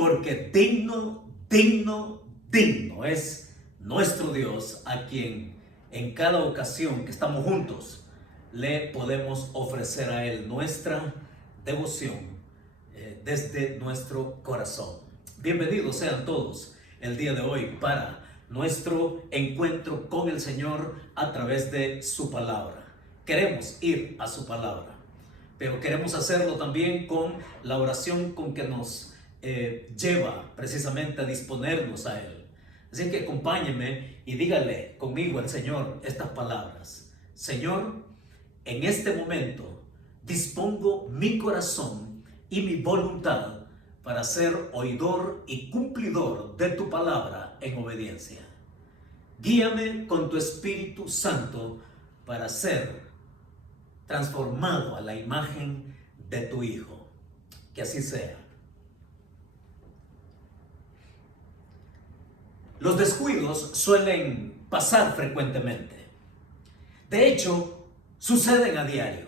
porque digno es nuestro Dios, a quien en cada ocasión que estamos juntos le podemos ofrecer a Él nuestra devoción desde nuestro corazón. Bienvenidos sean todos el día de hoy para nuestro encuentro con el Señor a través de su palabra. Queremos ir a su palabra, pero queremos hacerlo también con la oración con que nos lleva precisamente a disponernos a Él. Así que acompáñeme y dígale conmigo al Señor estas palabras. Señor, en este momento dispongo mi corazón y mi voluntad para ser oidor y cumplidor de tu palabra en obediencia. Guíame con tu Espíritu Santo para ser transformado a la imagen de tu Hijo. Que así sea. Los descuidos suelen pasar frecuentemente. De hecho, suceden a diario.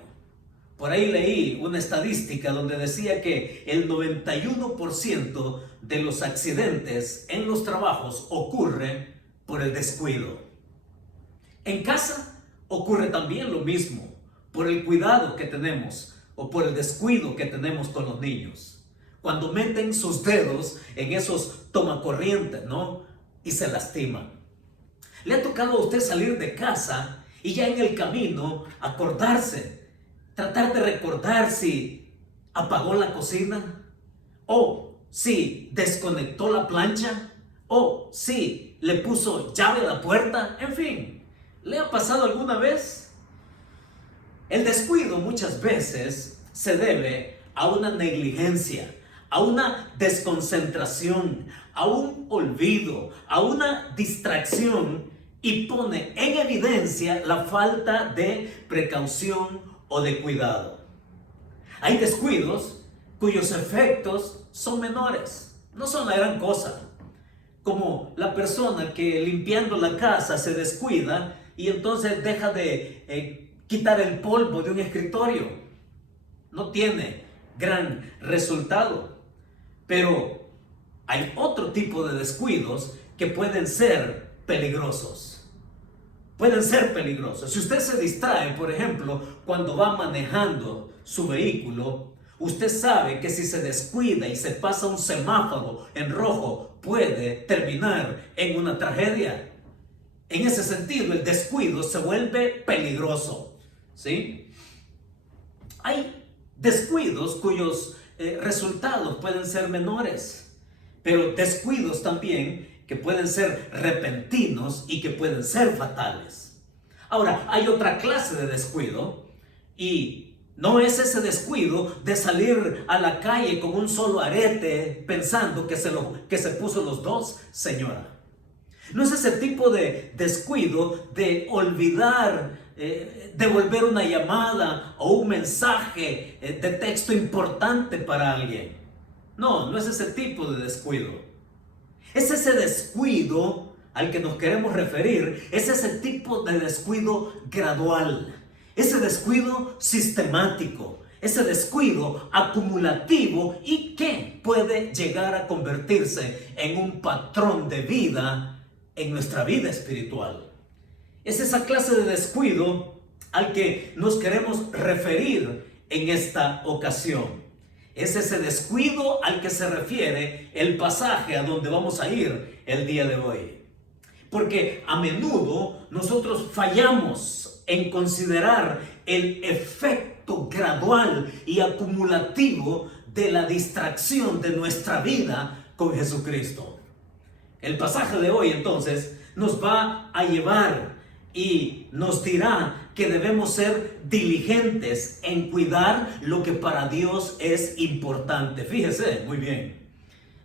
Por ahí leí una estadística donde decía que el 91% de los accidentes en los trabajos ocurre por el descuido. En casa ocurre también lo mismo, por el cuidado que tenemos o por el descuido que tenemos con los niños. Cuando meten sus dedos en esos tomacorrientes, ¿no? Y se lastiman. ¿Le ha tocado a usted salir de casa y ya en el camino acordarse, tratar de recordar si apagó la cocina, o si desconectó la plancha, o si le puso llave a la puerta? En fin, ¿le ha pasado alguna vez? El descuido muchas veces se debe a una negligencia, a una desconcentración, a un olvido, a una distracción, y pone en evidencia la falta de precaución o de cuidado. Hay descuidos cuyos efectos son menores, no son la gran cosa, como la persona que limpiando la casa se descuida y entonces deja de quitar el polvo de un escritorio. No tiene gran resultado. Pero hay otro tipo de descuidos que pueden ser peligrosos. Pueden ser peligrosos. Si usted se distrae, por ejemplo, cuando va manejando su vehículo, usted sabe que si se descuida y se pasa un semáforo en rojo, puede terminar en una tragedia. En ese sentido, el descuido se vuelve peligroso, ¿sí? Hay descuidos cuyos resultados pueden ser menores, pero descuidos también que pueden ser repentinos y que pueden ser fatales. Ahora, hay otra clase de descuido, y no es ese descuido de salir a la calle con un solo arete pensando que se puso los dos, señora. No es ese tipo de descuido de olvidar devolver una llamada o un mensaje de texto importante para alguien. No, no es ese tipo de descuido. Es ese descuido al que nos queremos referir, es ese tipo de descuido gradual, ese descuido sistemático, ese descuido acumulativo y que puede llegar a convertirse en un patrón de vida en nuestra vida espiritual. Es esa clase de descuido al que nos queremos referir en esta ocasión. Es ese descuido al que se refiere el pasaje a donde vamos a ir el día de hoy. Porque a menudo nosotros fallamos en considerar el efecto gradual y acumulativo de la distracción de nuestra vida con Jesucristo. El pasaje de hoy entonces nos va a llevar y nos dirá que debemos ser diligentes en cuidar lo que para Dios es importante. Fíjese muy bien,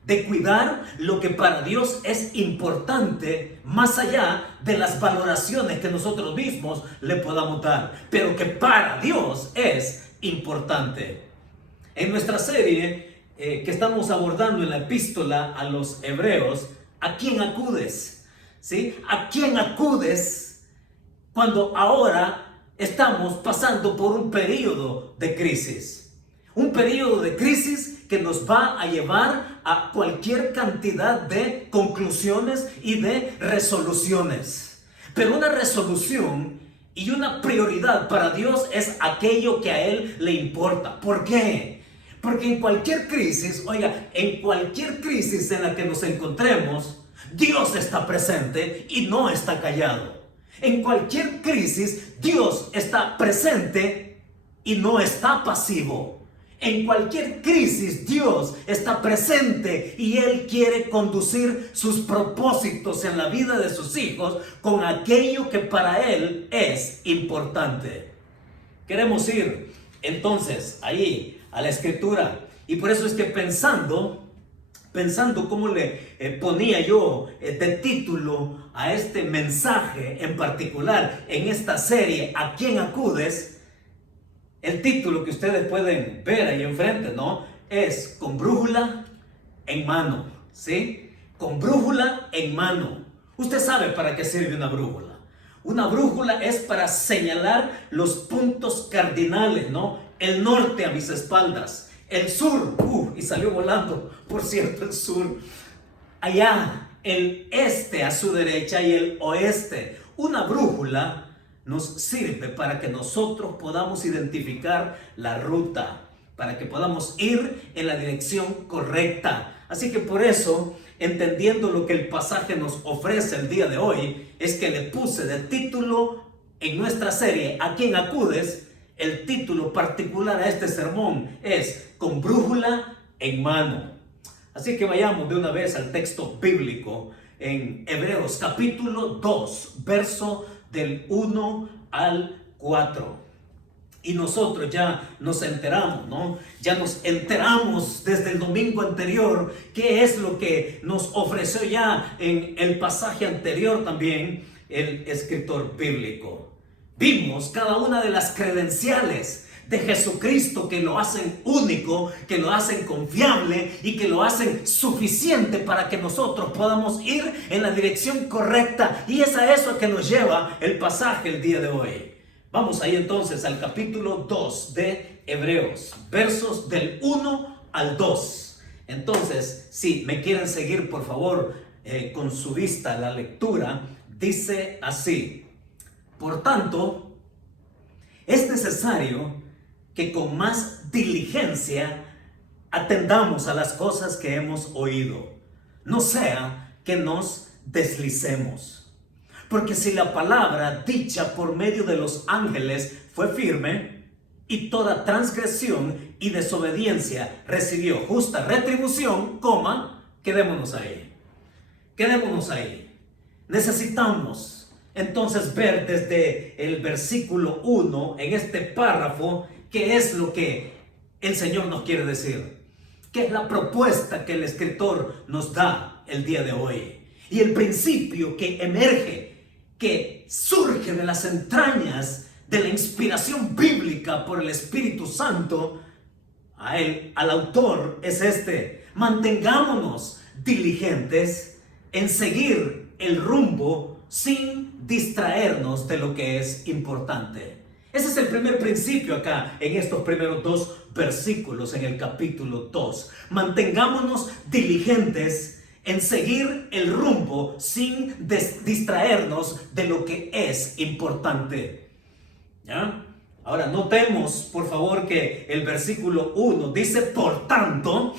de cuidar lo que para Dios es importante, más allá de las valoraciones que nosotros mismos le podamos dar, pero que para Dios es importante. En nuestra serie que estamos abordando en la epístola a los Hebreos, ¿a quién acudes? ¿Sí? ¿A quién acudes cuando ahora estamos pasando por un periodo de crisis? Un periodo de crisis que nos va a llevar a cualquier cantidad de conclusiones y de resoluciones. Pero una resolución y una prioridad para Dios es aquello que a Él le importa. ¿Por qué? Porque en cualquier crisis, en cualquier crisis en la que nos encontremos, Dios está presente y no está callado. En cualquier crisis, Dios está presente y no está pasivo. En cualquier crisis, Dios está presente y Él quiere conducir sus propósitos en la vida de sus hijos con aquello que para Él es importante. Queremos ir entonces ahí a la Escritura, y por eso es que pensando cómo le ponía yo de título a este mensaje en particular en esta serie, ¿a quién acudes? El título que ustedes pueden ver ahí enfrente, ¿no? Es Con brújula en mano, ¿sí? Con brújula en mano. Usted sabe para qué sirve una brújula. Una brújula es para señalar los puntos cardinales, ¿no? El norte a mis espaldas, el sur, y salió volando, por cierto, el sur. Allá, el este a su derecha y el oeste. Una brújula nos sirve para que nosotros podamos identificar la ruta, para que podamos ir en la dirección correcta. Así que por eso, entendiendo lo que el pasaje nos ofrece el día de hoy, es que le puse de título en nuestra serie ¿A quién acudes? El título particular a este sermón es Con brújula en mano. Así que vayamos de una vez al texto bíblico en Hebreos capítulo 2, verso del 1 al 4. Y nosotros ya nos enteramos, ¿no? Ya nos enteramos desde el domingo anterior qué es lo que nos ofreció ya en el pasaje anterior también el escritor bíblico. Vimos cada una de las credenciales de Jesucristo que lo hacen único, que lo hacen confiable y que lo hacen suficiente para que nosotros podamos ir en la dirección correcta. Y es a eso que nos lleva el pasaje el día de hoy. Vamos ahí entonces al capítulo 2 de Hebreos, versos del 1 al 2. Entonces, si me quieren seguir, por favor, con su vista la lectura, dice así: por tanto, es necesario que con más diligencia atendamos a las cosas que hemos oído, no sea que nos deslicemos. Porque si la palabra dicha por medio de los ángeles fue firme, y toda transgresión y desobediencia recibió justa retribución, quedémonos ahí. Quedémonos ahí. Necesitamos entonces ver desde el versículo 1 en este párrafo qué es lo que el Señor nos quiere decir, qué es la propuesta que el escritor nos da el día de hoy. Y el principio que emerge, que surge de las entrañas de la inspiración bíblica por el Espíritu Santo, al autor es este: mantengámonos diligentes en seguir el rumbo sin distraernos de lo que es importante. Ese es el primer principio acá en estos primeros dos versículos en el capítulo 2. Mantengámonos diligentes en seguir el rumbo sin distraernos de lo que es importante. ¿Ya? Ahora notemos por favor que el versículo 1 dice por tanto,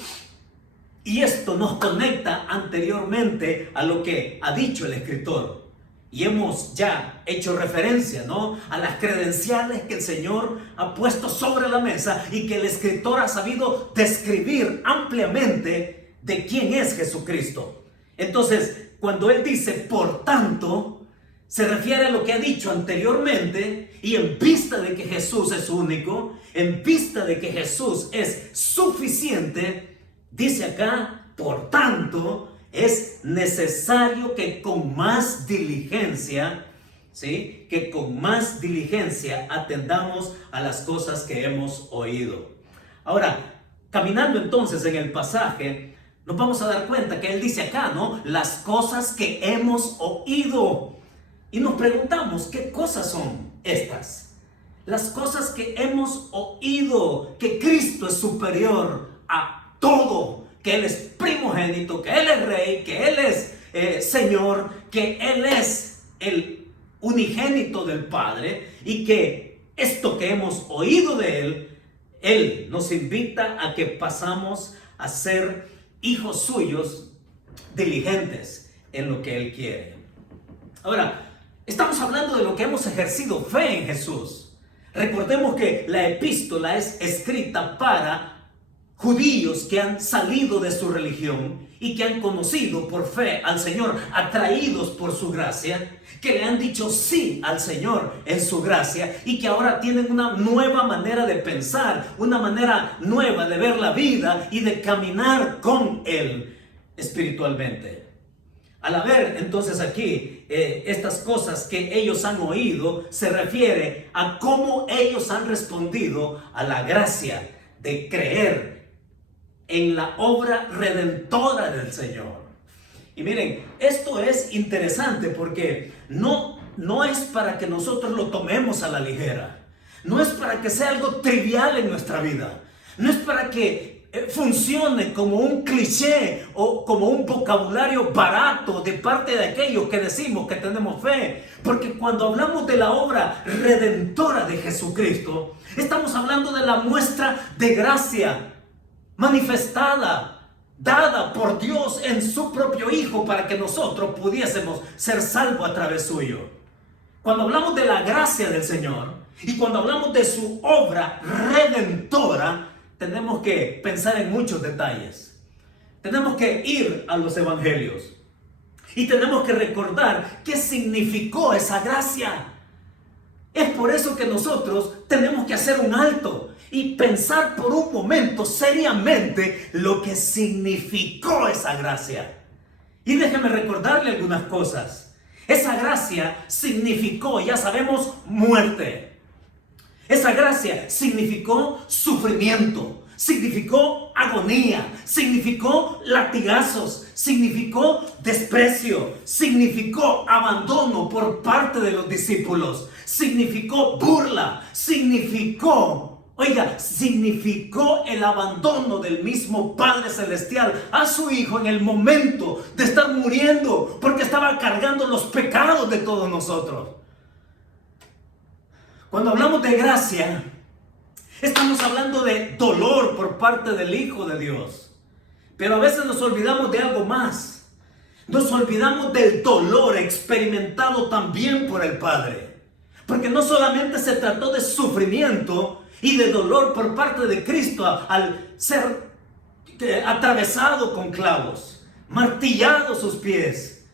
y esto nos conecta anteriormente a lo que ha dicho el escritor. Y hemos ya hecho referencia, ¿no?, a las credenciales que el Señor ha puesto sobre la mesa y que el escritor ha sabido describir ampliamente de quién es Jesucristo. Entonces, cuando él dice por tanto, se refiere a lo que ha dicho anteriormente, y en vista de que Jesús es único, en vista de que Jesús es suficiente, dice acá, por tanto, es necesario que con más diligencia, ¿sí?, que con más diligencia atendamos a las cosas que hemos oído. Ahora, caminando entonces en el pasaje, nos vamos a dar cuenta que él dice acá, ¿no?, las cosas que hemos oído. Y nos preguntamos, ¿qué cosas son estas? Las cosas que hemos oído, que Cristo es superior a todo, que Él es primogénito, que Él es rey, que Él es Señor, que Él es el unigénito del Padre, y que esto que hemos oído de Él, Él nos invita a que pasamos a ser hijos suyos, diligentes en lo que Él quiere. Ahora, estamos hablando de lo que hemos ejercido fe en Jesús. Recordemos que la epístola es escrita para judíos que han salido de su religión y que han conocido por fe al Señor, atraídos por su gracia, que le han dicho sí al Señor en su gracia y que ahora tienen una nueva manera de pensar, una manera nueva de ver la vida y de caminar con Él espiritualmente. Al haber entonces aquí estas cosas que ellos han oído, se refiere a cómo ellos han respondido a la gracia de creer en la obra redentora del Señor. Y miren, esto es interesante porque no es para que nosotros lo tomemos a la ligera. No es para que sea algo trivial en nuestra vida. No es para que funcione como un cliché o como un vocabulario barato de parte de aquellos que decimos que tenemos fe. Porque cuando hablamos de la obra redentora de Jesucristo, estamos hablando de la muestra de gracia manifestada, dada por Dios en su propio Hijo para que nosotros pudiésemos ser salvos a través suyo. Cuando hablamos de la gracia del Señor y cuando hablamos de su obra redentora, tenemos que pensar en muchos detalles. Tenemos que ir a los evangelios y tenemos que recordar qué significó esa gracia. Es por eso que nosotros tenemos que hacer un alto y pensar por un momento seriamente lo que significó esa gracia. Y déjeme recordarle algunas cosas. Esa gracia significó, ya sabemos, muerte. Esa gracia significó sufrimiento, significó agonía, significó latigazos, significó desprecio, significó abandono por parte de los discípulos, significó burla, significó el abandono del mismo Padre Celestial a su Hijo en el momento de estar muriendo, porque estaba cargando los pecados de todos nosotros. Cuando hablamos de gracia, estamos hablando de dolor por parte del Hijo de Dios. Pero a veces nos olvidamos de algo más. Nos olvidamos del dolor experimentado también por el Padre. Porque no solamente se trató de sufrimiento y de dolor por parte de Cristo al ser atravesado con clavos, martillado sus pies,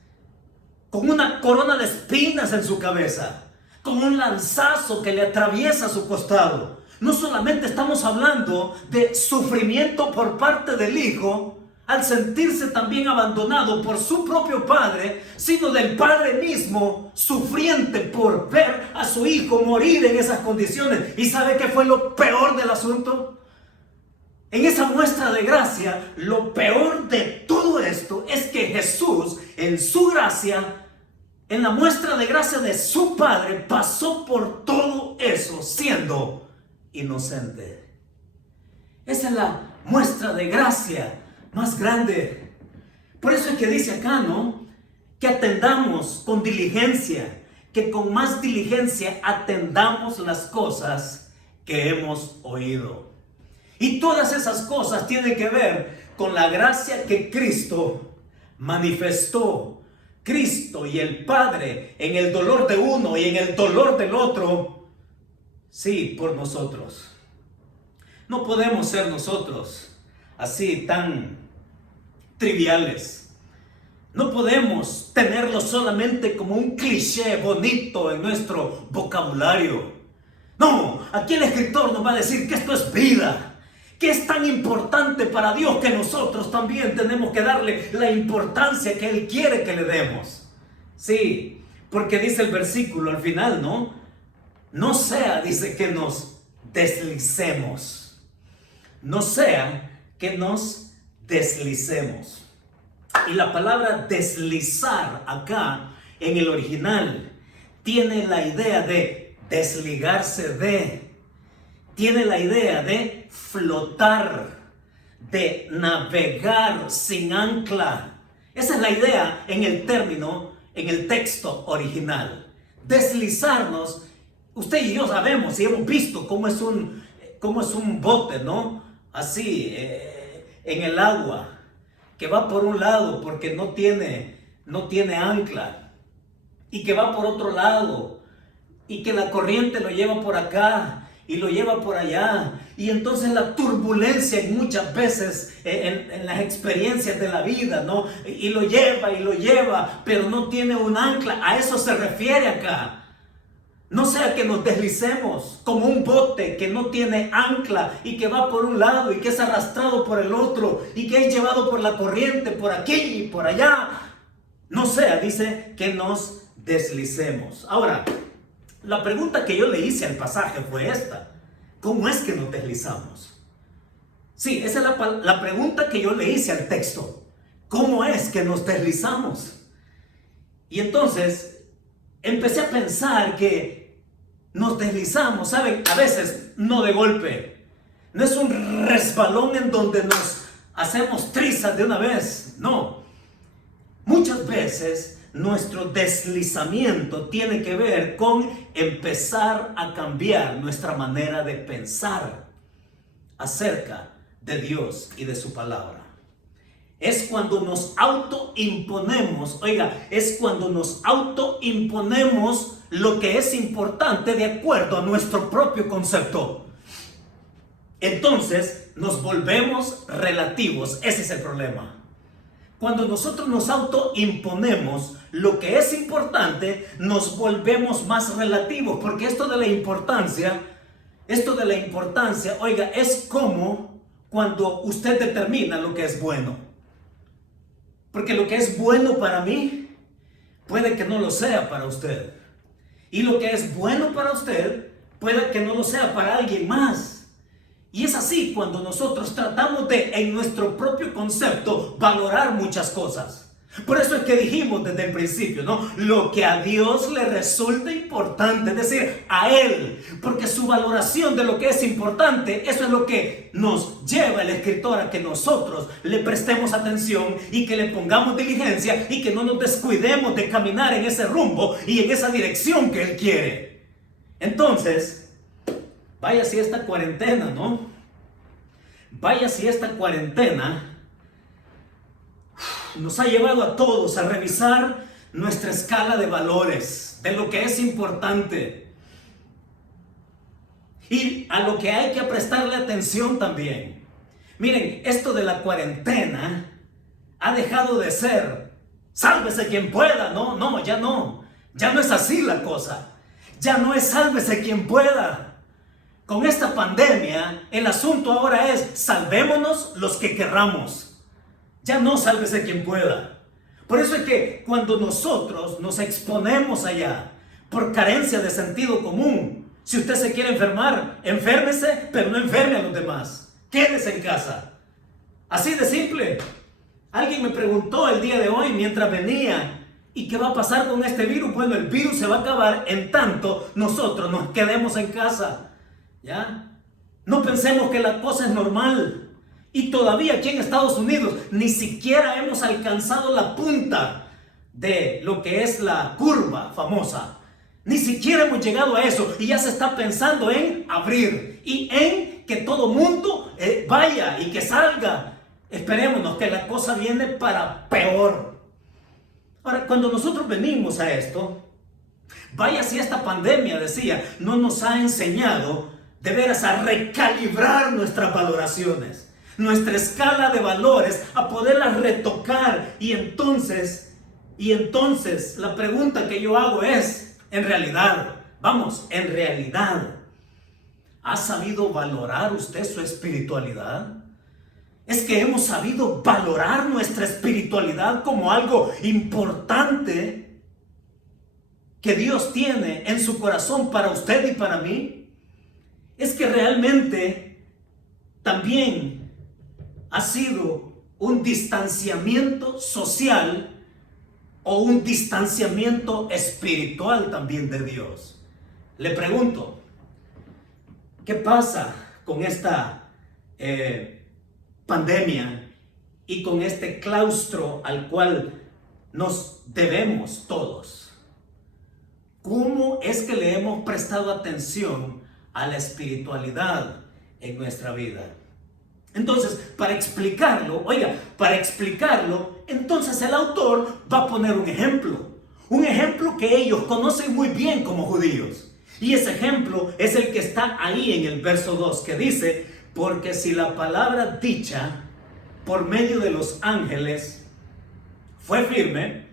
con una corona de espinas en su cabeza, con un lanzazo que le atraviesa su costado. No solamente estamos hablando de sufrimiento por parte del Hijo al sentirse también abandonado por su propio Padre, sino del Padre mismo sufriente por ver a su Hijo morir en esas condiciones. ¿Y sabe qué fue lo peor del asunto? En esa muestra de gracia, lo peor de todo esto es que Jesús, en su gracia, en la muestra de gracia de su Padre, pasó por todo eso siendo inocente. Esa es la muestra de gracia más grande. Por eso es que dice acá, ¿no? Que atendamos con diligencia, que con más diligencia atendamos las cosas que hemos oído. Y todas esas cosas tienen que ver con la gracia que Cristo manifestó. Cristo y el Padre en el dolor de uno y en el dolor del otro, sí, por nosotros. No podemos ser nosotros así tan triviales. No podemos tenerlo solamente como un cliché bonito en nuestro vocabulario. No, aquí el escritor nos va a decir que esto es vida, que es tan importante para Dios que nosotros también tenemos que darle la importancia que Él quiere que le demos. Sí, porque dice el versículo al final, ¿no? No sea, dice, que nos deslicemos. No sea que nos deslicemos. Y la palabra deslizar acá en el original tiene la idea de desligarse de, tiene la idea de flotar, de navegar sin ancla. Esa es la idea en el término, en el texto original. Deslizarnos, usted y yo sabemos y hemos visto cómo es un bote, ¿no? Así, en el agua, que va por un lado porque no tiene ancla, y que va por otro lado, y que la corriente lo lleva por acá y lo lleva por allá. Y entonces la turbulencia muchas veces en las experiencias de la vida, ¿no? Y lo lleva, pero no tiene un ancla. A eso se refiere acá. No sea que nos deslicemos como un bote que no tiene ancla y que va por un lado y que es arrastrado por el otro y que es llevado por la corriente por aquí y por allá. No sea, dice, que nos deslicemos. Ahora, la pregunta que yo le hice al pasaje fue esta: ¿cómo es que nos deslizamos? Sí, esa es la pregunta que yo le hice al texto. ¿Cómo es que nos deslizamos? Y entonces empecé a pensar que nos deslizamos, ¿saben? A veces no de golpe. No es un resbalón en donde nos hacemos trizas de una vez. No. Muchas veces nuestro deslizamiento tiene que ver con empezar a cambiar nuestra manera de pensar acerca de Dios y de su palabra. Es cuando nos autoimponemos, es cuando nos autoimponemos lo que es importante de acuerdo a nuestro propio concepto. Entonces nos volvemos relativos. Ese es el problema. Cuando nosotros nos autoimponemos lo que es importante, nos volvemos más relativos, porque esto de la importancia, es como cuando usted determina lo que es bueno. Porque lo que es bueno para mí, puede que no lo sea para usted. Y lo que es bueno para usted, puede que no lo sea para alguien más. Y es así cuando nosotros tratamos de, en nuestro propio concepto, valorar muchas cosas. Por eso es que dijimos desde el principio, ¿no? Lo que a Dios le resulta importante, es decir, a Él. Porque su valoración de lo que es importante, eso es lo que nos lleva el escritor a que nosotros le prestemos atención y que le pongamos diligencia y que no nos descuidemos de caminar en ese rumbo y en esa dirección que Él quiere. Entonces, vaya si esta cuarentena, ¿no? Vaya si esta cuarentena nos ha llevado a todos a revisar nuestra escala de valores, de lo que es importante y a lo que hay que prestarle atención también. Miren, esto de la cuarentena ha dejado de ser sálvese quien pueda, ya no es así la cosa, ya no es sálvese quien pueda. Con esta pandemia, el asunto ahora es salvémonos los que querramos. Ya no sálvese quien pueda. Por eso es que cuando nosotros nos exponemos allá por carencia de sentido común, si usted se quiere enfermar, enférmese, pero no enferme a los demás. Quédese en casa. Así de simple. Alguien me preguntó el día de hoy mientras venía, ¿y qué va a pasar con este virus? Bueno, el virus se va a acabar en tanto nosotros nos quedemos en casa. ¿Ya? No pensemos que la cosa es normal. Y todavía aquí en Estados Unidos ni siquiera hemos alcanzado la punta de lo que es la curva famosa. Ni siquiera hemos llegado a eso y ya se está pensando en abrir y en que todo mundo vaya y que salga. Esperémonos que la cosa viene para peor. Ahora, cuando nosotros venimos a esto, vaya si esta pandemia, decía, no nos ha enseñado de veras a recalibrar nuestras valoraciones, nuestra escala de valores, a poderlas retocar. Y entonces la pregunta que yo hago es, en realidad, ¿ha sabido valorar usted su espiritualidad? Es que hemos sabido valorar nuestra espiritualidad como algo importante que Dios tiene en su corazón para usted y para mí. Es que realmente también ha sido un distanciamiento social o un distanciamiento espiritual también de Dios. Le pregunto, ¿qué pasa con esta pandemia y con este claustro al cual nos debemos todos, ¿cómo es que le hemos prestado atención a la espiritualidad en nuestra vida? Entonces, para explicarlo, entonces el autor va a poner un ejemplo que ellos conocen muy bien como judíos. Y ese ejemplo es el que está ahí en el verso 2, que dice: porque si la palabra dicha por medio de los ángeles fue firme,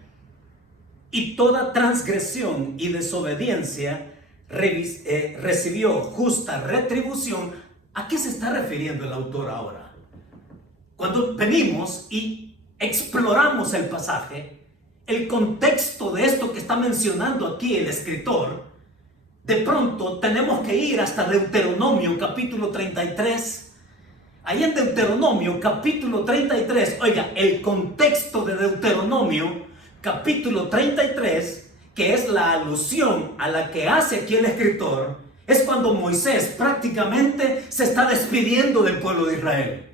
y toda transgresión y desobediencia recibió justa retribución. ¿A qué se está refiriendo el autor ahora? Cuando venimos y exploramos el pasaje, el contexto de esto que está mencionando aquí el escritor, de pronto tenemos que ir hasta Deuteronomio capítulo 33. Ahí en Deuteronomio capítulo 33, oiga, el contexto de Deuteronomio capítulo 33, que es la alusión a la que hace aquí el escritor, es cuando Moisés prácticamente se está despidiendo del pueblo de Israel.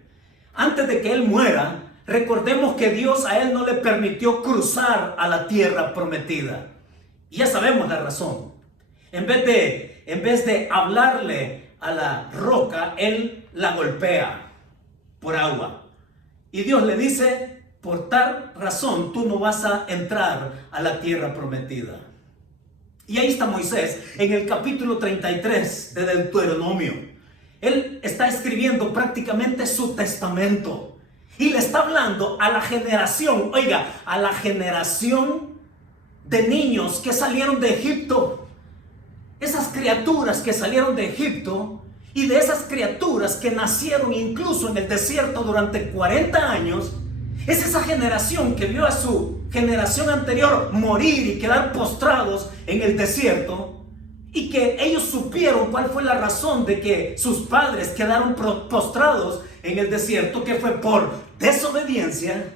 Antes de que él muera, recordemos que Dios a él no le permitió cruzar a la tierra prometida. Y ya sabemos la razón. En vez de hablarle a la roca, él la golpea por agua. Y Dios le dice: por tal razón tú no vas a entrar a la tierra prometida. Y ahí está Moisés en el capítulo 33 de Deuteronomio. Él está escribiendo prácticamente su testamento y le está hablando a la generación, a la generación de niños que salieron de Egipto. Esas criaturas que salieron de Egipto, y de esas criaturas que nacieron incluso en el desierto durante 40 años, es esa generación que vio a su generación anterior morir y quedar postrados en el desierto, y que ellos supieron cuál fue la razón de que sus padres quedaron postrados en el desierto, que fue por desobediencia.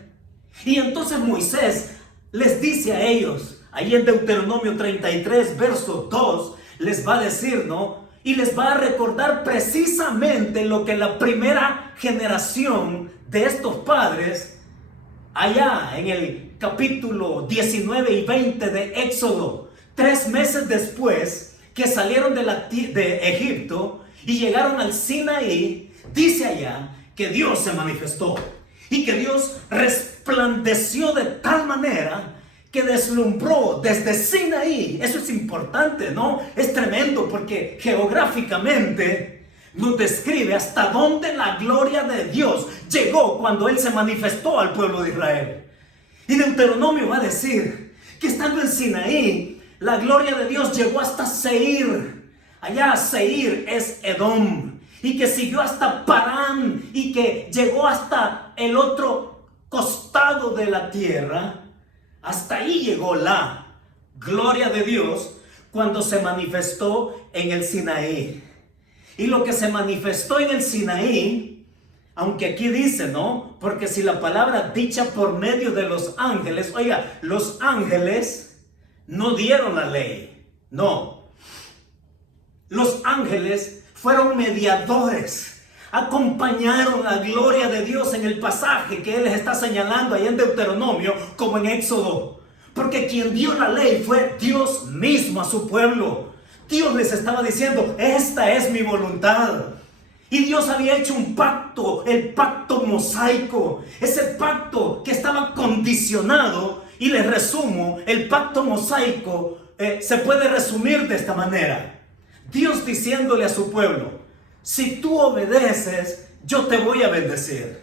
Y entonces Moisés les dice a ellos, ahí en Deuteronomio 33, verso 2, les va a decir, ¿no? Y les va a recordar precisamente lo que la primera generación de estos padres, allá en el capítulo 19 y 20 de Éxodo, 3 meses después que salieron de Egipto y llegaron al Sinaí, dice allá que Dios se manifestó y que Dios resplandeció de tal manera que deslumbró desde Sinaí. Eso es importante, ¿no? Es tremendo porque geográficamente nos describe hasta dónde la gloria de Dios llegó cuando Él se manifestó al pueblo de Israel. Y Deuteronomio va a decir que estando en Sinaí, la gloria de Dios llegó hasta Seir. Allá Seir es Edom. Y que siguió hasta Parán y que llegó hasta el otro costado de la tierra. Hasta ahí llegó la gloria de Dios cuando se manifestó en el Sinaí. Y lo que se manifestó en el Sinaí, aunque aquí dice, ¿no? Porque si la palabra dicha por medio de los ángeles, los ángeles no dieron la ley, no. Los ángeles fueron mediadores, acompañaron la gloria de Dios en el pasaje que Él les está señalando ahí en Deuteronomio como en Éxodo. Porque quien dio la ley fue Dios mismo a su pueblo. Dios les estaba diciendo: esta es mi voluntad. Y Dios había hecho un pacto, el pacto mosaico, ese pacto que estaba condicionado. Y les resumo, el pacto mosaico se puede resumir de esta manera: Dios diciéndole a su pueblo: si tú obedeces, yo te voy a bendecir.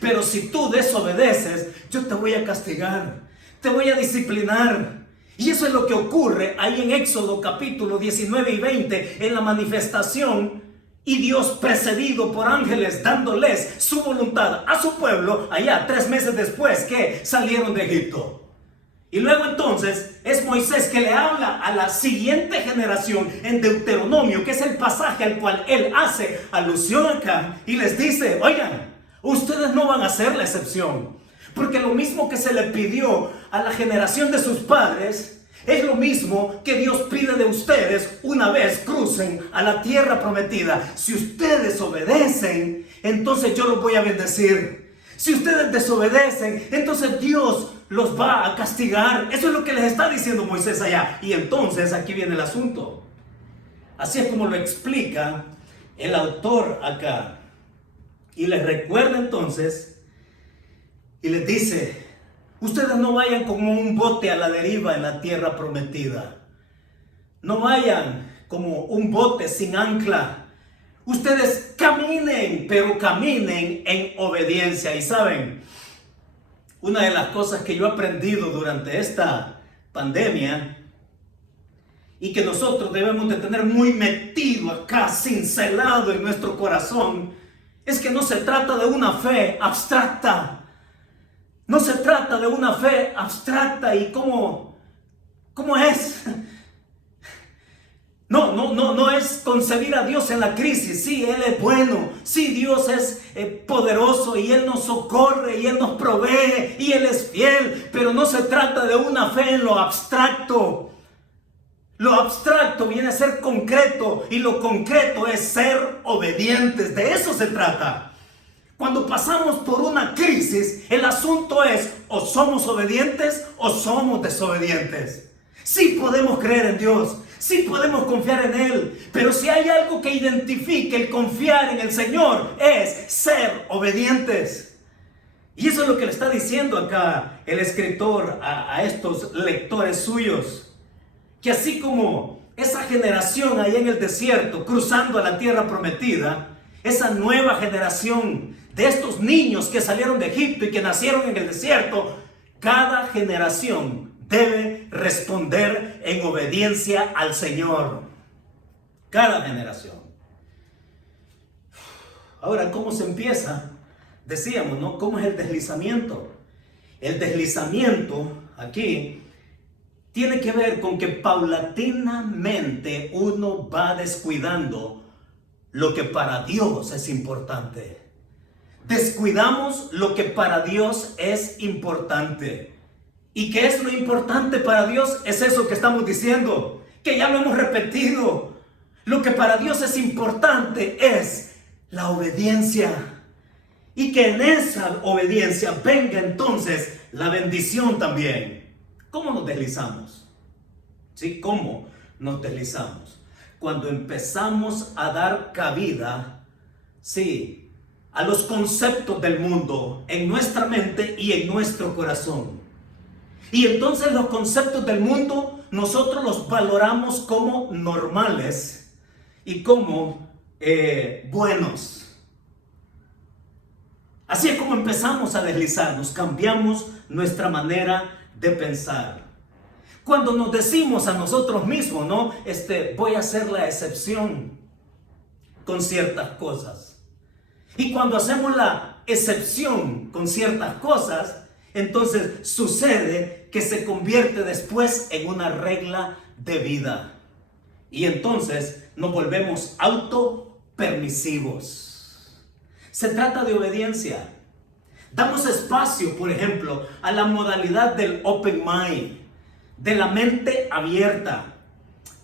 Pero si tú desobedeces, yo te voy a castigar, te voy a disciplinar. Y eso es lo que ocurre ahí en Éxodo capítulo 19 y 20, en la manifestación. Y Dios, precedido por ángeles, dándoles su voluntad a su pueblo, allá 3 meses después que salieron de Egipto. Y luego entonces es Moisés que le habla a la siguiente generación en Deuteronomio, que es el pasaje al cual él hace alusión acá, y les dice: oigan, ustedes no van a ser la excepción, porque lo mismo que se le pidió a la generación de sus padres, Es lo mismo que Dios pide de ustedes una vez crucen a la tierra prometida. Si ustedes obedecen, entonces yo los voy a bendecir. Si ustedes desobedecen, entonces Dios los va a castigar. Eso es lo que les está diciendo Moisés allá. Y entonces aquí viene el asunto. Así es como lo explica el autor acá. Y les recuerda entonces y les dice: ustedes no vayan como un bote a la deriva en la tierra prometida. No vayan como un bote sin ancla. Ustedes caminen, pero caminen en obediencia. Y saben, una de las cosas que yo he aprendido durante esta pandemia y que nosotros debemos de tener muy metido acá, cincelado en nuestro corazón, es que no se trata de una fe abstracta. No se trata de una fe abstracta y cómo es. No es concebir a Dios en la crisis. Sí, Él es bueno. Sí, Dios es poderoso y Él nos socorre y Él nos provee y Él es fiel. Pero no se trata de una fe en lo abstracto. Lo abstracto viene a ser concreto y lo concreto es ser obedientes. De eso se trata. Cuando pasamos por una crisis, el asunto es o somos obedientes o somos desobedientes. Sí podemos creer en Dios, sí podemos confiar en Él, pero si hay algo que identifique el confiar en el Señor es ser obedientes. Y eso es lo que le está diciendo acá el escritor a estos lectores suyos. Que así como esa generación ahí en el desierto, cruzando a la tierra prometida, esa nueva generación de estos niños que salieron de Egipto y que nacieron en el desierto, cada generación debe responder en obediencia al Señor. Cada generación. Ahora, ¿cómo se empieza? Decíamos, ¿no? ¿Cómo es el deslizamiento? El deslizamiento aquí tiene que ver con que paulatinamente uno va descuidando lo que para Dios es importante. Descuidamos lo que para Dios es importante. ¿Y qué es lo importante para Dios? Es eso que estamos diciendo, que ya lo hemos repetido. Lo que para Dios es importante es la obediencia. Y que en esa obediencia venga entonces la bendición también. ¿Cómo nos deslizamos? ¿Sí? ¿Cómo nos deslizamos? Cuando empezamos a dar cabida, sí, a los conceptos del mundo en nuestra mente y en nuestro corazón. Y entonces los conceptos del mundo nosotros los valoramos como normales y como buenos. Así es como empezamos a deslizarnos, cambiamos nuestra manera de pensar. Cuando nos decimos a nosotros mismos, ¿no? Voy a hacer la excepción con ciertas cosas. Y cuando hacemos la excepción con ciertas cosas, entonces sucede que se convierte después en una regla de vida. Y entonces nos volvemos autopermisivos. Se trata de obediencia. Damos espacio, por ejemplo, a la modalidad del open mind, de la mente abierta,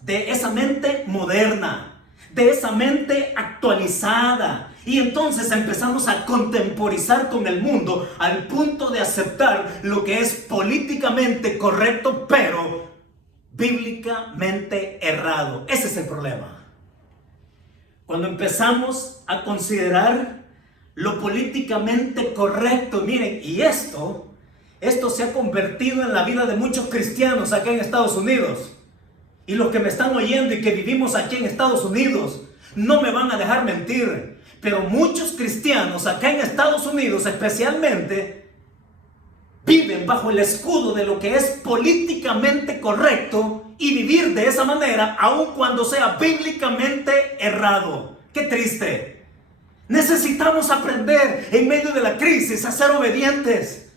de esa mente moderna, de esa mente actualizada. Y entonces empezamos a contemporizar con el mundo al punto de aceptar lo que es políticamente correcto, pero bíblicamente errado. Ese es el problema. Cuando empezamos a considerar lo políticamente correcto, miren, y esto se ha convertido en la vida de muchos cristianos acá en Estados Unidos. Y los que me están oyendo y que vivimos aquí en Estados Unidos, no me van a dejar mentir. Pero muchos cristianos acá en Estados Unidos especialmente, viven bajo el escudo de lo que es políticamente correcto y vivir de esa manera, aun cuando sea bíblicamente errado. ¡Qué triste! Necesitamos aprender en medio de la crisis a ser obedientes.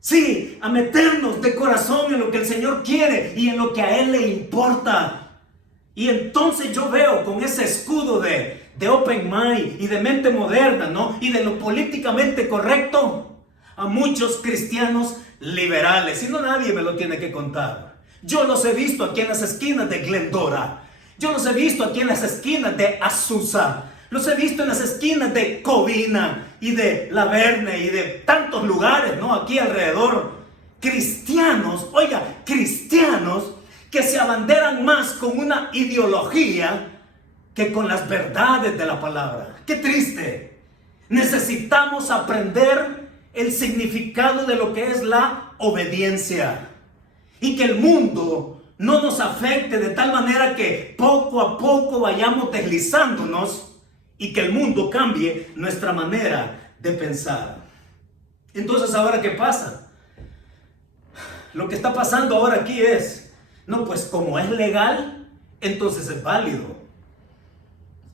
Sí, a meternos de corazón en lo que el Señor quiere y en lo que a Él le importa. Y entonces yo veo con ese escudo de open mind y de mente moderna, ¿no? Y de lo políticamente correcto a muchos cristianos liberales. Y no nadie me lo tiene que contar. Yo los he visto aquí en las esquinas de Glendora. Yo los he visto aquí en las esquinas de Azusa. Los he visto en las esquinas de Covina y de La Verne y de tantos lugares, ¿no? Aquí alrededor. Cristianos, oiga, cristianos que se abanderan más con una ideología que con las verdades de la palabra. ¡Qué triste! Necesitamos aprender el significado de lo que es la obediencia. Y que el mundo no nos afecte de tal manera que poco a poco vayamos deslizándonos y que el mundo cambie nuestra manera de pensar. Entonces, ¿ahora qué pasa? Lo que está pasando ahora aquí es, no, pues como es legal, entonces es válido.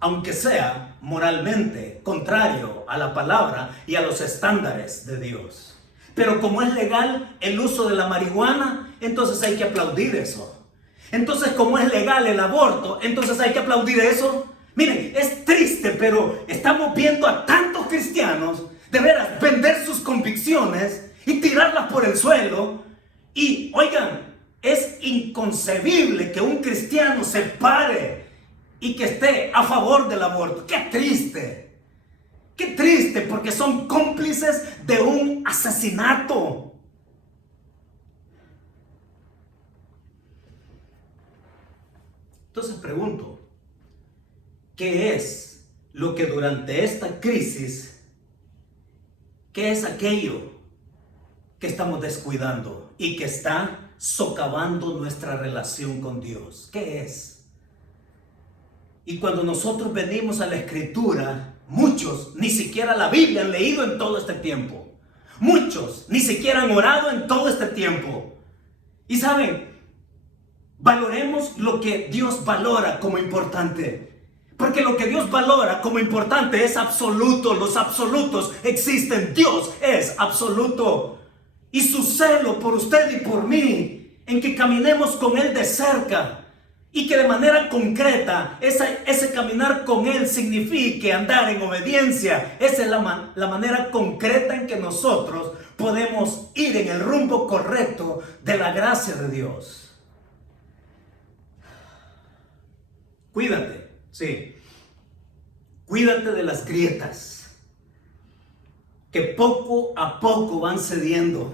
Aunque sea moralmente contrario a la palabra y a los estándares de Dios. Pero como es legal el uso de la marihuana, entonces hay que aplaudir eso. Entonces, como es legal el aborto, entonces hay que aplaudir eso. Miren, es triste, pero estamos viendo a tantos cristianos de veras vender sus convicciones y tirarlas por el suelo. Y oigan, es inconcebible que un cristiano se pare y que esté a favor del aborto. ¡Qué triste! ¡Qué triste! Porque son cómplices de un asesinato. Entonces pregunto, ¿qué es lo que durante esta crisis, qué es aquello que estamos descuidando y que está socavando nuestra relación con Dios? ¿Qué es? Y cuando nosotros venimos a la Escritura, muchos ni siquiera la Biblia han leído en todo este tiempo. Muchos ni siquiera han orado en todo este tiempo. Y saben, valoremos lo que Dios valora como importante. Porque lo que Dios valora como importante es absoluto. Los absolutos existen. Dios es absoluto. Y su celo por usted y por mí, en que caminemos con Él de cerca. Y que de manera concreta, ese caminar con Él signifique andar en obediencia. Esa es la manera concreta en que nosotros podemos ir en el rumbo correcto de la gracia de Dios. Cuídate, sí. Cuídate de las grietas que poco a poco van cediendo.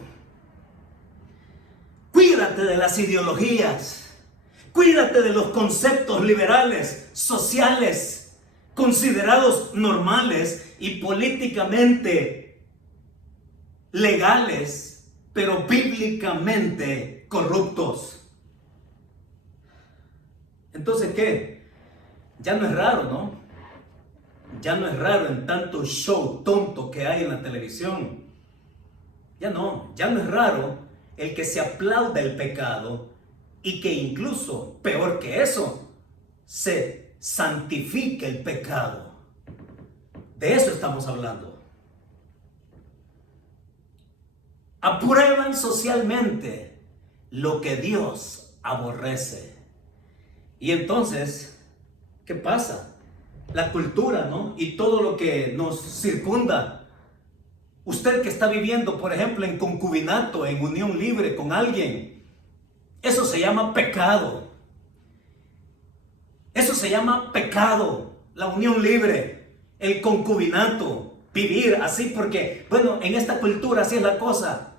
Cuídate de las ideologías. Cuídate de los conceptos liberales, sociales, considerados normales y políticamente legales, pero bíblicamente corruptos. Entonces, ¿qué? Ya no es raro, ¿no? Ya no es raro en tanto show tonto que hay en la televisión. Ya no es raro el que se aplauda el pecado. Y que incluso, peor que eso, se santifique el pecado. De eso estamos hablando. Aprueban socialmente lo que Dios aborrece. Y entonces, ¿qué pasa? La cultura, ¿no? Y todo lo que nos circunda. Usted que está viviendo, por ejemplo, en concubinato, en unión libre con alguien, eso se llama pecado. Eso se llama pecado. La unión libre, el concubinato, vivir así porque, bueno, en esta cultura así es la cosa.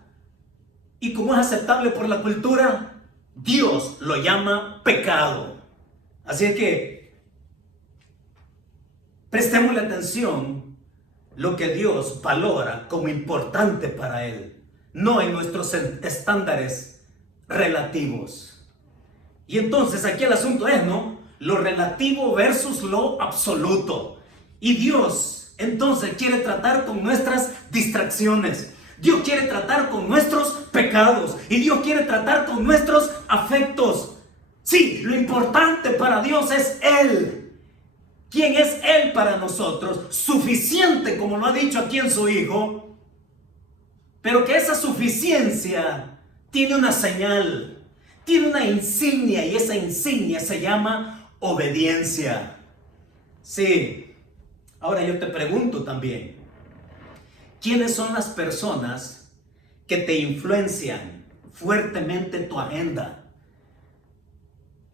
Y como es aceptable por la cultura, Dios lo llama pecado. Así es que prestémosle atención lo que Dios valora como importante para Él, no en nuestros estándares relativos. Y entonces aquí el asunto es, ¿no? Lo relativo versus lo absoluto. Y Dios entonces quiere tratar con nuestras distracciones. Dios quiere tratar con nuestros pecados. Y Dios quiere tratar con nuestros afectos. Sí, lo importante para Dios es Él. ¿Quién es Él para nosotros? Suficiente, como lo ha dicho aquí en su Hijo. Pero que esa suficiencia tiene una señal, tiene una insignia, y esa insignia se llama obediencia. Sí. Ahora yo te pregunto también, ¿quiénes son las personas que te influencian fuertemente tu agenda?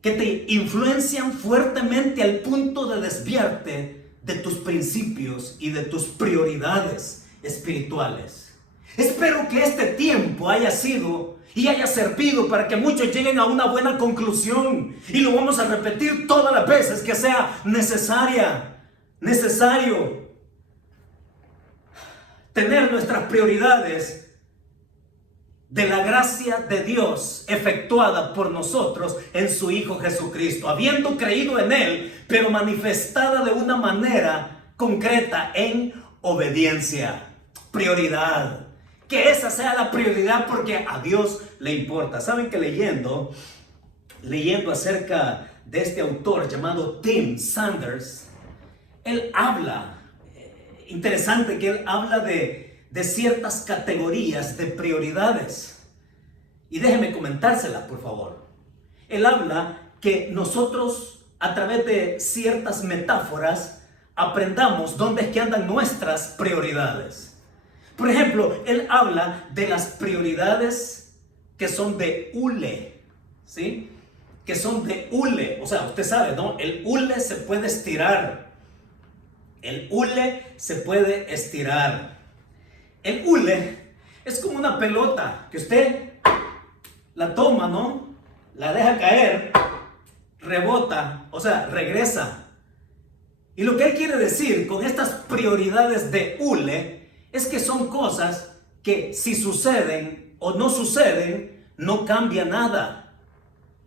que te influencian fuertemente al punto de desviarte de tus principios y de tus prioridades espirituales. Espero que este tiempo haya sido y haya servido para que muchos lleguen a una buena conclusión, y lo vamos a repetir todas las veces que sea necesario tener nuestras prioridades de la gracia de Dios efectuada por nosotros en su Hijo Jesucristo, habiendo creído en Él, pero manifestada de una manera concreta en obediencia. Prioridad. Que esa sea la prioridad, porque a Dios le importa. Saben que leyendo acerca de este autor llamado Tim Sanders, él habla, interesante que él habla de ciertas categorías de prioridades. Y déjeme comentárselas, por favor. Él habla que nosotros, a través de ciertas metáforas, aprendamos dónde es que andan nuestras prioridades. Por ejemplo, él habla de las prioridades que son de hule, ¿sí? Que son de hule. O sea, usted sabe, ¿no? El hule se puede estirar. El hule se puede estirar. El hule es como una pelota que usted la toma, ¿no? La deja caer, rebota, o sea, regresa. Y lo que él quiere decir con estas prioridades de hule es que son cosas que si suceden o no suceden, no cambia nada.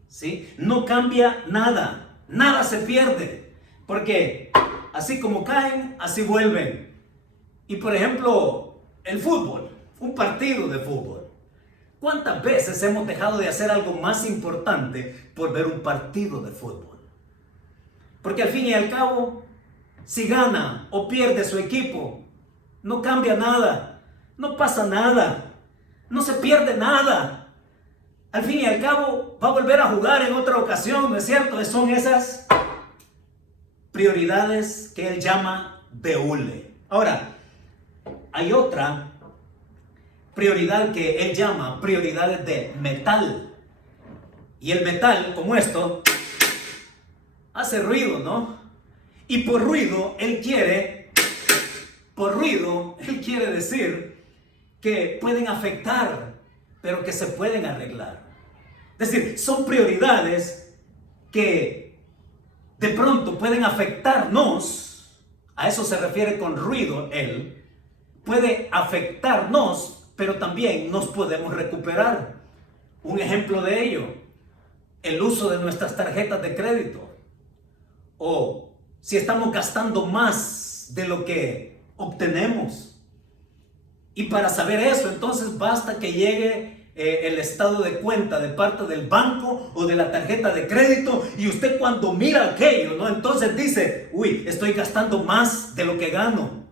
¿Sí? No cambia nada. Nada se pierde. Porque así como caen, así vuelven. Y por ejemplo, el fútbol, un partido de fútbol. ¿Cuántas veces hemos dejado de hacer algo más importante por ver un partido de fútbol? Porque al fin y al cabo, si gana o pierde su equipo, no cambia nada, no pasa nada, no se pierde nada. Al fin y al cabo, va a volver a jugar en otra ocasión, ¿no es cierto? Son esas prioridades que él llama de hule. Ahora, hay otra prioridad que él llama prioridades de metal. Y el metal, como esto, hace ruido, ¿no? Y por ruido, él quiere decir que pueden afectar, pero que se pueden arreglar. Es decir, son prioridades que de pronto pueden afectarnos. A eso se refiere con ruido él. Puede afectarnos, pero también nos podemos recuperar. Un ejemplo de ello, el uso de nuestras tarjetas de crédito. O si estamos gastando más de lo que obtenemos. Y para saber eso, entonces basta que llegue el estado de cuenta de parte del banco o de la tarjeta de crédito, y usted cuando mira aquello, ¿no? Entonces dice, uy, estoy gastando más de lo que gano,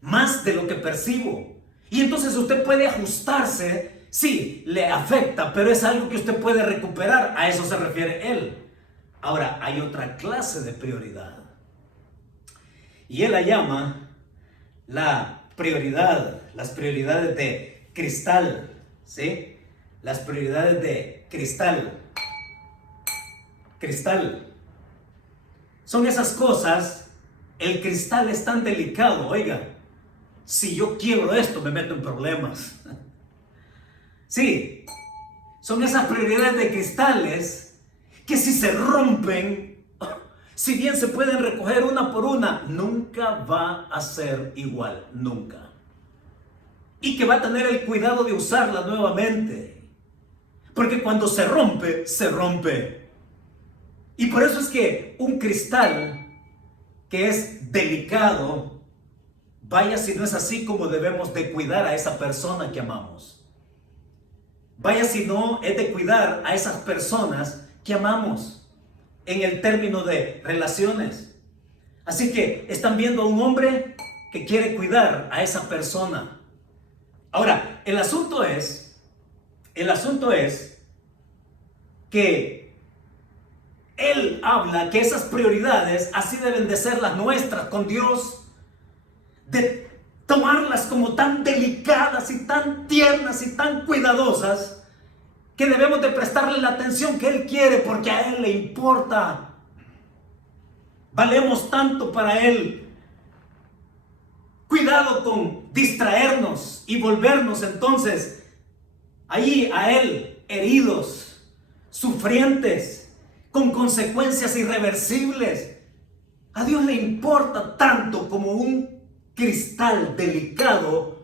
más de lo que percibo. Y entonces usted puede ajustarse. Sí, le afecta, pero es algo que usted puede recuperar. A eso se refiere él. Ahora, hay otra clase de prioridad. Y él la llama las prioridades de cristal. ¿Sí? Las prioridades de cristal. Cristal. Son esas cosas. El cristal es tan delicado, oiga. Si yo quiebro esto, me meto en problemas. Sí, son esas prioridades de cristales que si se rompen, si bien se pueden recoger una por una, nunca va a ser igual, nunca. Y que va a tener el cuidado de usarla nuevamente. Porque cuando se rompe, se rompe. Y por eso es que un cristal que es delicado, vaya si no es así como debemos de cuidar a esa persona que amamos. Vaya si no es de cuidar a esas personas que amamos en el término de relaciones. Así que están viendo a un hombre que quiere cuidar a esa persona. Ahora, el asunto es que él habla que esas prioridades así deben de ser las nuestras con Dios, de tomarlas como tan delicadas y tan tiernas y tan cuidadosas, que debemos de prestarle la atención que Él quiere, porque a Él le importa. Valemos tanto para Él. Cuidado con distraernos y volvernos entonces ahí a Él heridos, sufrientes, con consecuencias irreversibles. A Dios le importa tanto como un cristal delicado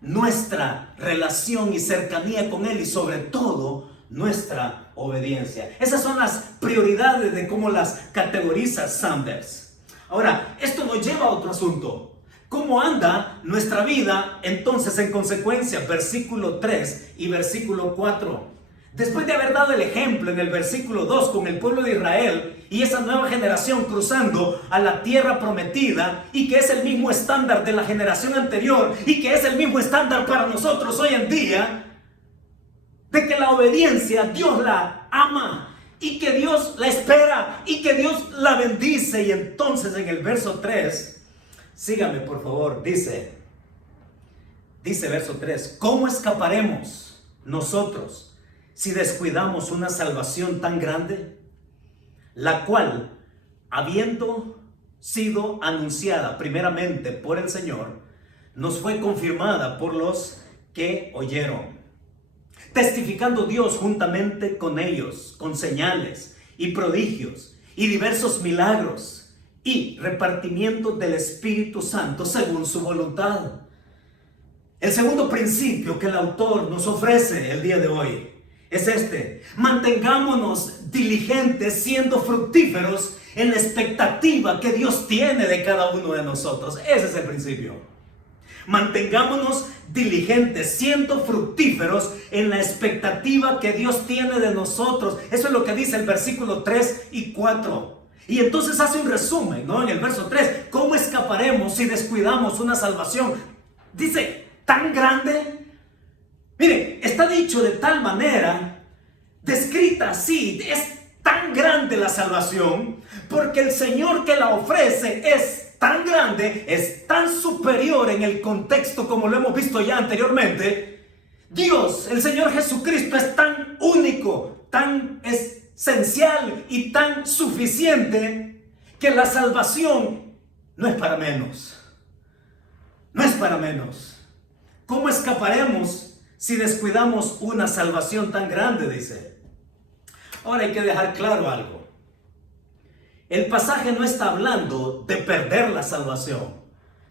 nuestra relación y cercanía con Él, y sobre todo nuestra obediencia. Esas son las prioridades de cómo las categoriza Sanders. Ahora, esto nos lleva a otro asunto. ¿Cómo anda nuestra vida entonces en consecuencia? Versículo 3 y versículo 4. Después de haber dado el ejemplo en el versículo 2 con el pueblo de Israel y esa nueva generación cruzando a la tierra prometida, y que es el mismo estándar de la generación anterior y que es el mismo estándar para nosotros hoy en día, de que la obediencia Dios la ama y que Dios la espera y que Dios la bendice. Y entonces en el verso 3, sígame por favor, dice verso 3, ¿cómo escaparemos nosotros si descuidamos una salvación tan grande, la cual, habiendo sido anunciada primeramente por el Señor, nos fue confirmada por los que oyeron, testificando Dios juntamente con ellos, con señales y prodigios y diversos milagros y repartimiento del Espíritu Santo según su voluntad? El segundo principio que el autor nos ofrece el día de hoy es este: mantengámonos diligentes, siendo fructíferos en la expectativa que Dios tiene de cada uno de nosotros. Ese es el principio. Mantengámonos diligentes, siendo fructíferos en la expectativa que Dios tiene de nosotros. Eso es lo que dice el versículo 3 y 4. Y entonces hace un resumen, ¿no? En el verso 3, ¿cómo escaparemos si descuidamos una salvación? Dice, tan grande. Mire, está dicho de tal manera, descrita así, es tan grande la salvación, porque el Señor que la ofrece es tan grande, es tan superior en el contexto como lo hemos visto ya anteriormente. Dios, el Señor Jesucristo, es tan único, tan esencial y tan suficiente, que la salvación no es para menos. No es para menos. ¿Cómo escaparemos si descuidamos una salvación tan grande? Dice. Ahora hay que dejar claro algo. El pasaje no está hablando de perder la salvación.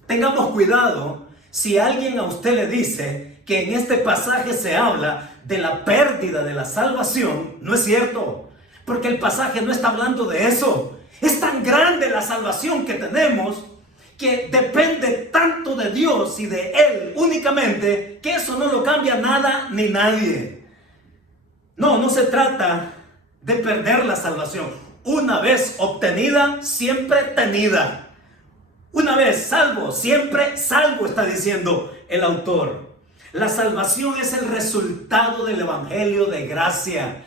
Tengamos cuidado si alguien a usted le dice que en este pasaje se habla de la pérdida de la salvación. No es cierto, porque el pasaje no está hablando de eso. Es tan grande la salvación que tenemos, que depende tanto de Dios y de Él únicamente, que eso no lo cambia nada ni nadie. No se trata de perder la salvación. Una vez obtenida, siempre tenida. Una vez salvo, siempre salvo, está diciendo el autor. La salvación es el resultado del evangelio de gracia.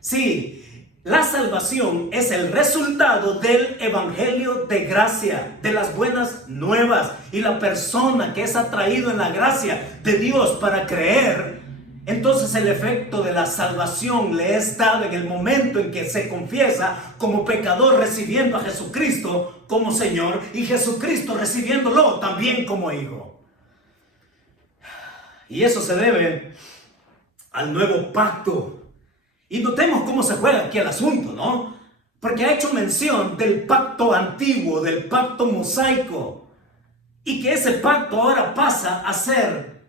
Sí, la salvación es el resultado del evangelio de gracia, de las buenas nuevas. Y la persona que es atraído en la gracia de Dios para creer, entonces el efecto de la salvación le es dado en el momento en que se confiesa como pecador, recibiendo a Jesucristo como Señor, y Jesucristo recibiéndolo también como Hijo. Y eso se debe al nuevo pacto. Y notemos cómo se juega aquí el asunto, ¿no? Porque ha hecho mención del pacto antiguo, del pacto mosaico, y que ese pacto ahora pasa a ser,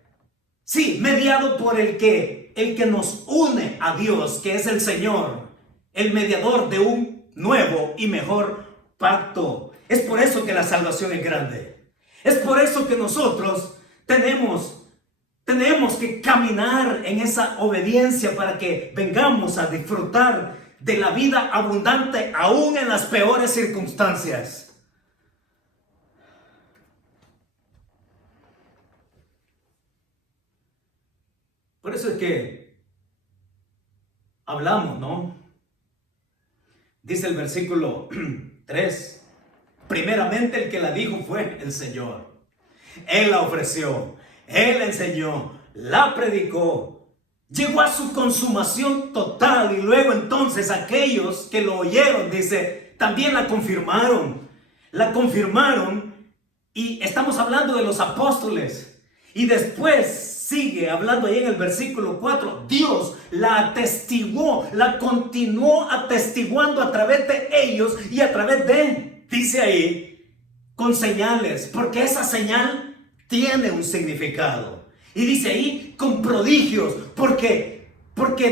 sí, mediado por el que nos une a Dios, que es el Señor, el mediador de un nuevo y mejor pacto. Es por eso que la salvación es grande. Es por eso que nosotros tenemos que caminar en esa obediencia para que vengamos a disfrutar de la vida abundante aún en las peores circunstancias. Por eso es que hablamos, ¿no? Dice el versículo 3, primeramente el que la dijo fue el Señor. Él la ofreció, Él la enseñó, la predicó. llegó a su consumación total, y luego entonces aquellos que lo oyeron, dice, también la confirmaron. La confirmaron, y estamos hablando de los apóstoles. Y después sigue hablando ahí en el versículo 4, Dios la atestiguó, la continuó atestiguando a través de ellos y a través de, dice ahí, con señales, porque esa señal tiene un significado. Y dice ahí, con prodigios, porque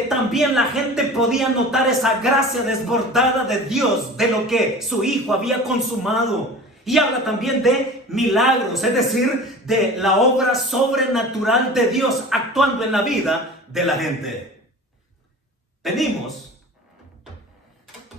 también la gente podía notar esa gracia desbordada de Dios, de lo que su Hijo había consumado. Y habla también de milagros, es decir, de la obra sobrenatural de Dios actuando en la vida de la gente. Venimos,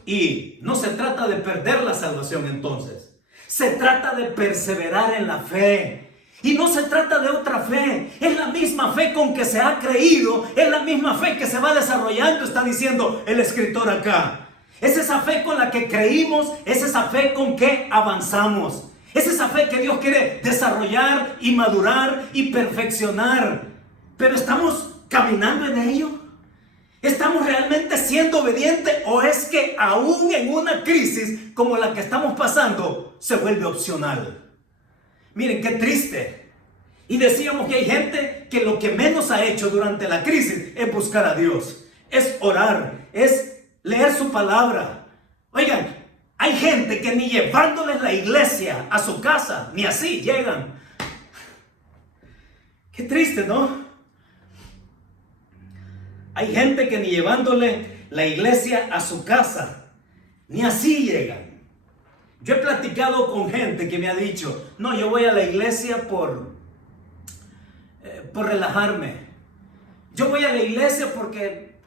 y no se trata de perder la salvación entonces. Se trata de perseverar en la fe. Y no se trata de otra fe, es la misma fe con que se ha creído, es la misma fe que se va desarrollando, está diciendo el escritor acá. Es esa fe con la que creímos, es esa fe con que avanzamos. Es esa fe que Dios quiere desarrollar y madurar y perfeccionar. Pero ¿estamos caminando en ello? ¿Estamos realmente siendo obedientes? ¿O es que aún en una crisis como la que estamos pasando se vuelve opcional? Miren, qué triste. Y decíamos que hay gente que lo que menos ha hecho durante la crisis es buscar a Dios, es orar, es leer su palabra. Oigan, hay gente que ni llevándoles la iglesia a su casa, ni así llegan. Qué triste, ¿no? Hay gente que ni llevándole la iglesia a su casa, ni así llegan. Yo he platicado con gente que me ha dicho, no, yo voy a la iglesia por relajarme. Yo voy a la iglesia porque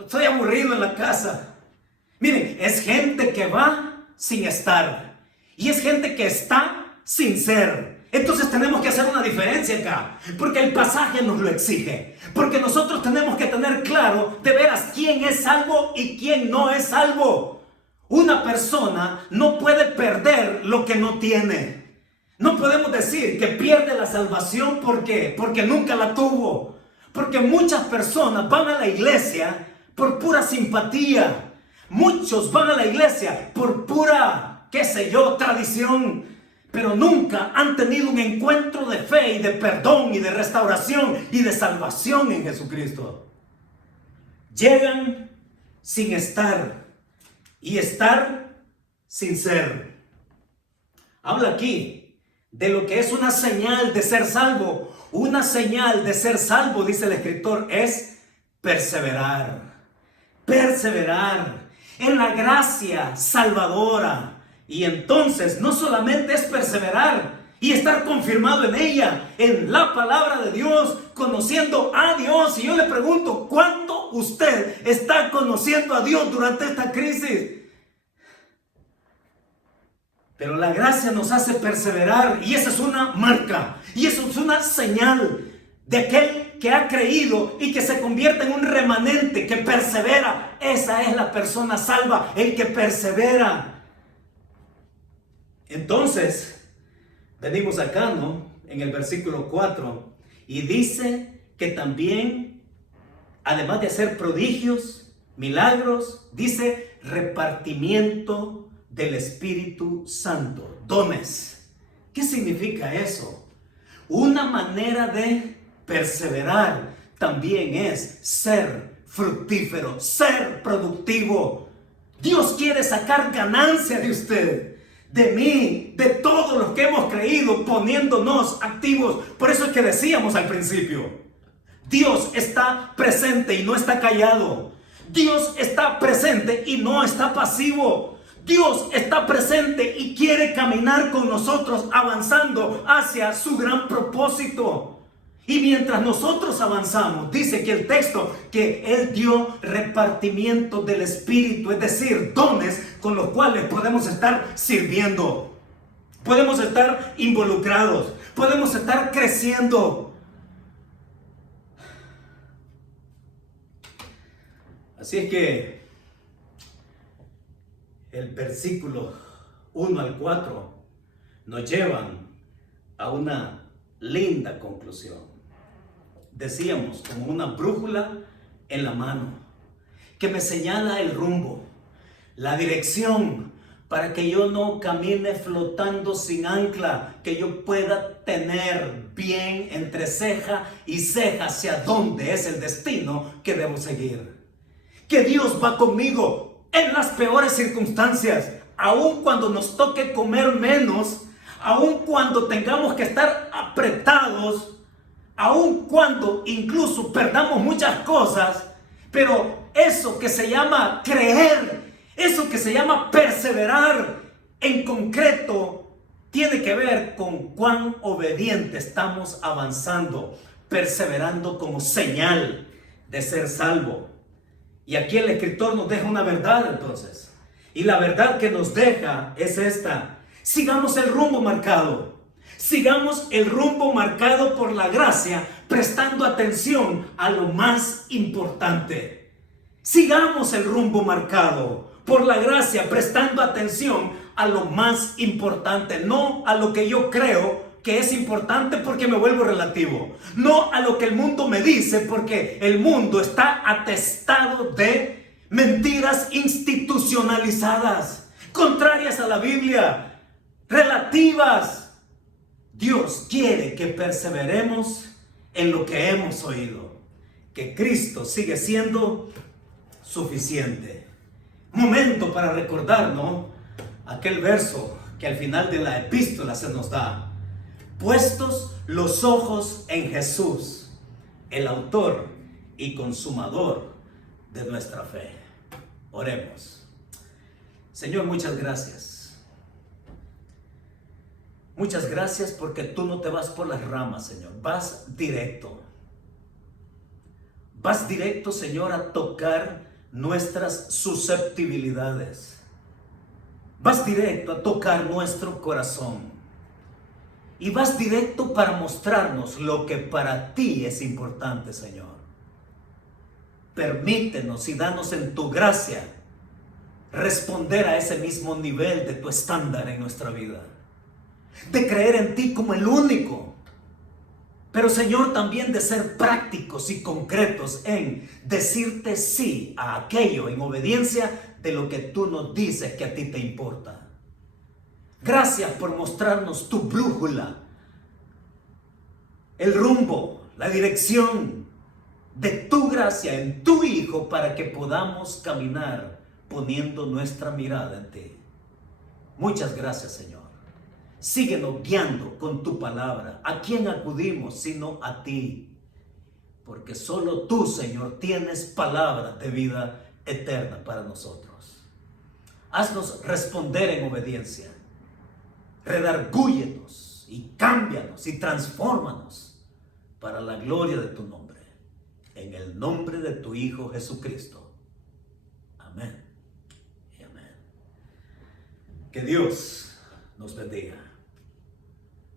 estoy aburrido en la casa. Miren, es gente que va sin estar. Y es gente que está sin ser. Entonces tenemos que hacer una diferencia acá. Porque el pasaje nos lo exige. Porque nosotros tenemos que tener claro de veras quién es salvo y quién no es salvo. Una persona no puede perder lo que no tiene. No podemos decir que pierde la salvación porque nunca la tuvo. Porque muchas personas van a la iglesia por pura simpatía. Muchos van a la iglesia por pura, qué sé yo, tradición. Pero nunca han tenido un encuentro de fe y de perdón y de restauración y de salvación en Jesucristo. Llegan sin estar. Y estar sin ser. Habla aquí de lo que es una señal de ser salvo. Una señal de ser salvo, dice el escritor, es perseverar. Perseverar en la gracia salvadora. Y entonces no solamente es perseverar y estar confirmado en ella, en la palabra de Dios, conociendo a Dios. Y yo le pregunto, ¿cuánto usted está conociendo a Dios durante esta crisis? Pero la gracia nos hace perseverar, y esa es una marca, y eso es una señal de aquel que ha creído y que se convierte en un remanente que persevera. Esa es la persona salva, el que persevera. Entonces venimos acá, ¿no? En el versículo 4, y dice que también, además de hacer prodigios, milagros, dice repartimiento del Espíritu Santo, dones. ¿Qué significa eso? Una manera de perseverar también es ser fructífero, ser productivo. Dios quiere sacar ganancia de usted, de mí, de todos los que hemos creído, poniéndonos activos. Por eso es que decíamos al principio, Dios está presente y no está callado. Dios está presente y no está pasivo. Dios está presente y quiere caminar con nosotros, avanzando hacia su gran propósito. Y mientras nosotros avanzamos, dice que el texto, que Él dio repartimiento del Espíritu, es decir, dones con los cuales podemos estar sirviendo, podemos estar involucrados, podemos estar creciendo. Así es que el versículo 1 al 4 nos llevan a una linda conclusión. Decíamos, como una brújula en la mano, que me señala el rumbo, la dirección, para que yo no camine flotando sin ancla, que yo pueda tener bien entre ceja y ceja hacia dónde es el destino que debo seguir. Que Dios va conmigo en las peores circunstancias, aun cuando nos toque comer menos, aun cuando tengamos que estar apretados, aun cuando incluso perdamos muchas cosas, pero eso que se llama creer, eso que se llama perseverar, en concreto, tiene que ver con cuán obediente estamos avanzando, perseverando como señal de ser salvo. Y aquí el escritor nos deja una verdad entonces. Y la verdad que nos deja es esta: sigamos el rumbo marcado. Sigamos el rumbo marcado por la gracia, prestando atención a lo más importante. Sigamos el rumbo marcado por la gracia, prestando atención a lo más importante, no a lo que yo creo que es importante porque me vuelvo relativo, no a lo que el mundo me dice porque el mundo está atestado de mentiras institucionalizadas, contrarias a la Biblia, relativas. Dios quiere que perseveremos en lo que hemos oído, que Cristo sigue siendo suficiente. Momento para recordarnos aquel verso que al final de la epístola se nos da: puestos los ojos en Jesús, el autor y consumador de nuestra fe. Oremos. Señor, muchas gracias. Muchas gracias porque tú no te vas por las ramas, Señor. Vas directo. Vas directo, Señor, a tocar nuestras susceptibilidades. Vas directo a tocar nuestro corazón. Y vas directo para mostrarnos lo que para ti es importante, Señor. Permítenos y danos en tu gracia responder a ese mismo nivel de tu estándar en nuestra vida. De creer en ti como el único. Pero, Señor, también de ser prácticos y concretos en decirte sí a aquello en obediencia de lo que tú nos dices que a ti te importa. Gracias por mostrarnos tu brújula, el rumbo, la dirección de tu gracia en tu Hijo para que podamos caminar poniendo nuestra mirada en ti. Muchas gracias, Señor. Síguenos guiando con tu palabra. ¿A quién acudimos sino a ti? Porque solo tú, Señor, tienes palabras de vida eterna para nosotros. Haznos responder en obediencia. Redargúyenos y cámbianos y transfórmanos para la gloria de tu nombre. En el nombre de tu Hijo Jesucristo. Amén y amén. Que Dios nos bendiga.